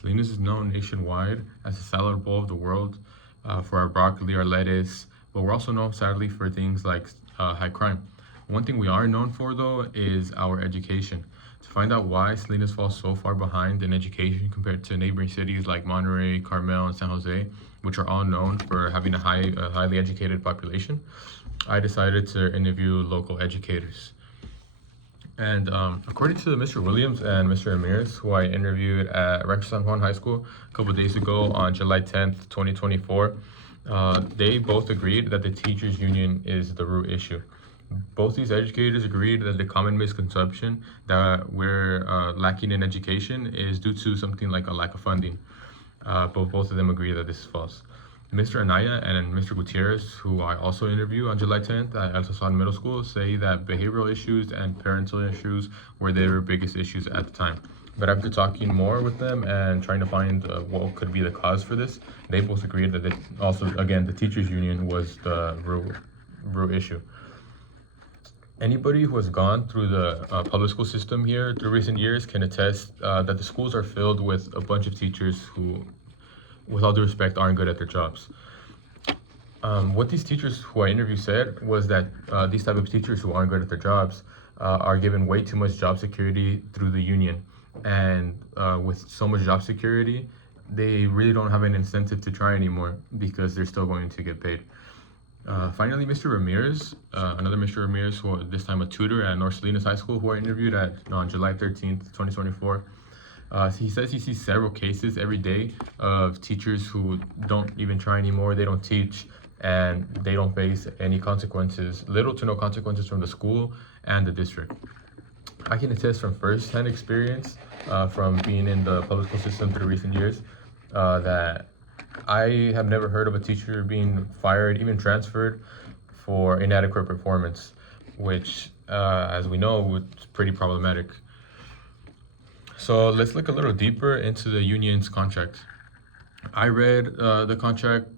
Salinas is known nationwide as the salad bowl of the world for our broccoli, our lettuce, but we're also known sadly for things like high crime. One thing we are known for though is our education. To find out why Salinas falls so far behind in education compared to neighboring cities like Monterey, Carmel, and San Jose, which are all known for having a highly educated population, I decided to interview local educators. And according to Mr. Williams and Mr. Ramirez, who I interviewed at Rancho San Juan High School a couple of days ago on July 10th, 2024, they both agreed that the teachers' union is the root issue. Both these educators agreed that the common misconception that we're lacking in education is due to something like a lack of funding. But both of them agree that this is false. Mr. Anaya and Mr. Gutierrez, who I also interviewed on July 10th at El Sasan Middle School, say that behavioral issues and parental issues were their biggest issues at the time. But after talking more with them and trying to find what could be the cause for this, they both agreed that again, the teachers' union was the root issue. Anybody who has gone through the public school system here through recent years can attest that the schools are filled with a bunch of teachers who, with all due respect, aren't good at their jobs. What these teachers who I interviewed said was that these type of teachers who aren't good at their jobs are given way too much job security through the union. And with so much job security, they really don't have an incentive to try anymore because they're still going to get paid. Finally, Mr. Ramirez, another Mr. Ramirez, who this time a tutor at North Salinas High School, who I interviewed on July 13th, 2024. He says he sees several cases every day of teachers who don't even try anymore, they don't teach, and they don't face any consequences, little to no consequences from the school and the district. I can attest from first-hand experience from being in the public school system through recent years that I have never heard of a teacher being fired, even transferred, for inadequate performance, which, as we know, is pretty problematic. So let's look a little deeper into the union's contract. I read the contract,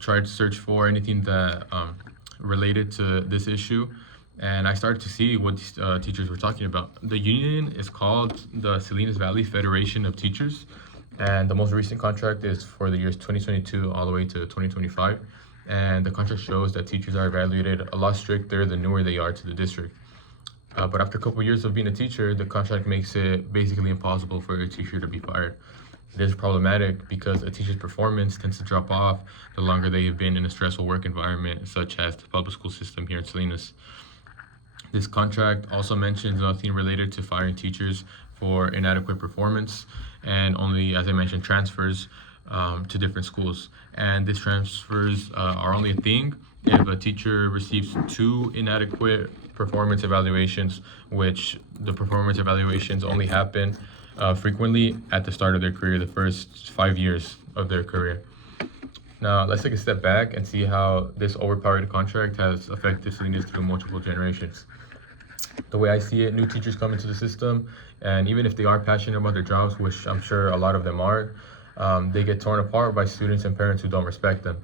tried to search for anything that related to this issue, and I started to see what these teachers were talking about. The union is called the Salinas Valley Federation of Teachers, and the most recent contract is for the years 2022 all the way to 2025. And the contract shows that teachers are evaluated a lot stricter the newer they are to the district. But after a couple of years of being a teacher, the contract makes it basically impossible for a teacher to be fired. This is problematic because a teacher's performance tends to drop off the longer they have been in a stressful work environment, such as the public school system here in Salinas. This contract also mentions nothing related to firing teachers for inadequate performance and only, as I mentioned, transfers to different schools. And these transfers are only a thing if a teacher receives 2 inadequate performance evaluations, which the performance evaluations only happen frequently at the start of their career, the first 5 years of their career. Now, let's take a step back and see how this overpowered contract has affected Salinas through multiple generations. The way I see it, new teachers come into the system, and even if they are passionate about their jobs, which I'm sure a lot of them are, they get torn apart by students and parents who don't respect them.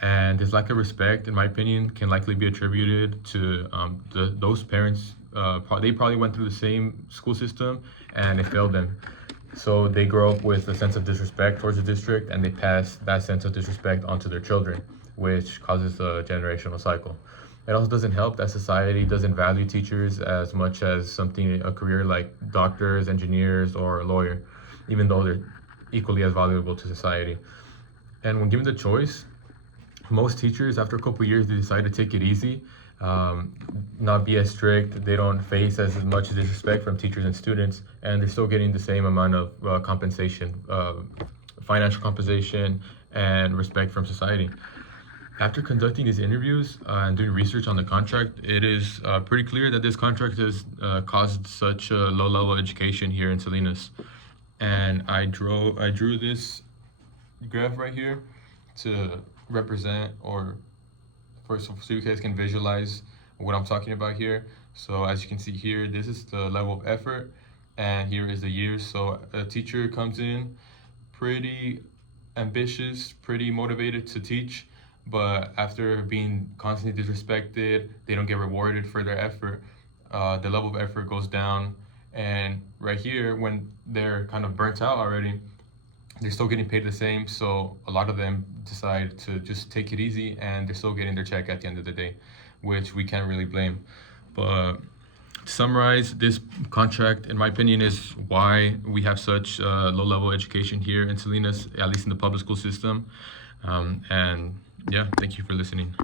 And this lack of respect, in my opinion, can likely be attributed to those parents. They probably went through the same school system and it failed them. So they grow up with a sense of disrespect towards the district and they pass that sense of disrespect onto their children, which causes a generational cycle. It also doesn't help that society doesn't value teachers as much as a career like doctors, engineers, or a lawyer, even though they're equally as valuable to society. And when given the choice, most teachers, after a couple of years, they decide to take it easy, not be as strict. They don't face as much disrespect from teachers and students, and they're still getting the same amount of compensation, financial compensation, and respect from society. After conducting these interviews and doing research on the contract, it is pretty clear that this contract has caused such a low level education here in Salinas. And I drew this graph right here to represent so you guys can visualize what I'm talking about here. So as you can see here, this is the level of effort, and here is the years. So a teacher comes in pretty ambitious, pretty motivated to teach, but after being constantly disrespected, they don't get rewarded for their effort. The level of effort goes down, and right here, when they're kind of burnt out already, they're still getting paid the same. So a lot of them decide to just take it easy, and they're still getting their check at the end of the day, which we can't really blame. But to summarize, this contract, in my opinion, is why we have such low-level education here in Salinas, at least in the public school system. And yeah, thank you for listening.